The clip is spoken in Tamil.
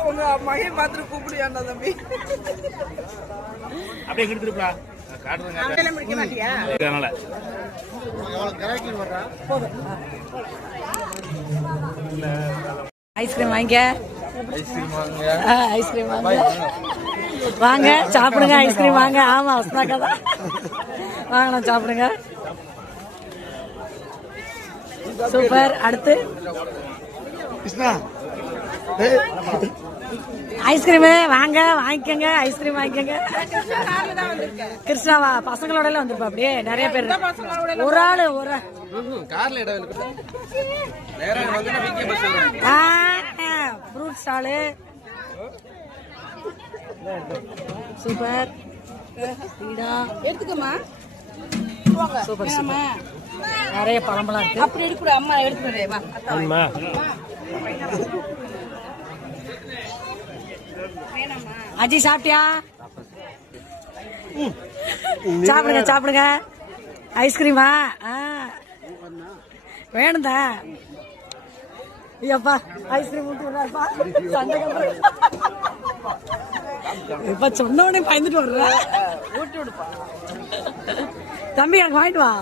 அவங்க மகன் பார்த்துட்டு கூப்பிடுயாண்டா தம்பி. அப்படியே எடுத்துருப்பா காட்டுறேன் முடிக்க மாட்டியா? ஐஸ்கிரீம் வாங்க, ஐஸ்கிரீம் வாங்க, வாங்க சாப்பிடுங்க, ஐஸ்கிரீம் வாங்க. ஆமா வசந்தாக்கா தான் வாங்கலாம், சாப்பிடுங்க. சூப்பர். அடுத்து ஐஸ்கிரீம் வாங்க, வாங்கிக்கோங்க, ஐஸ்கிரீம் வாங்கிக்கோங்க. கிருஷ்ணாவா பசங்களோட எல்லாம் வந்திருப்பா. அப்படியே நிறைய பேர், ஒரு ஆளு ஒரு ஃப்ரூட் ஸ்டாலு. சூப்பர். எடுத்துக்கமா. Super super. நிறைய பழம்பெல்லாம் இருக்கு. அப்படி எடுக்கூட அம்மா எடுத்துக்கிறேன். அஜி சாப்பிட்டியா? சாப்பிடுங்க சாப்பிடுங்க. ஐஸ்கிரீமா வேணுந்தா? ஐயப்பா ஐஸ்கிரீம் ஊட்டுப்பா. இப்ப சொன்ன உடனே பயந்துட்டு வர்ற. ஊட்டி விடுப்பா தம்பி, எனக்கு வாங்கிட்டு வா.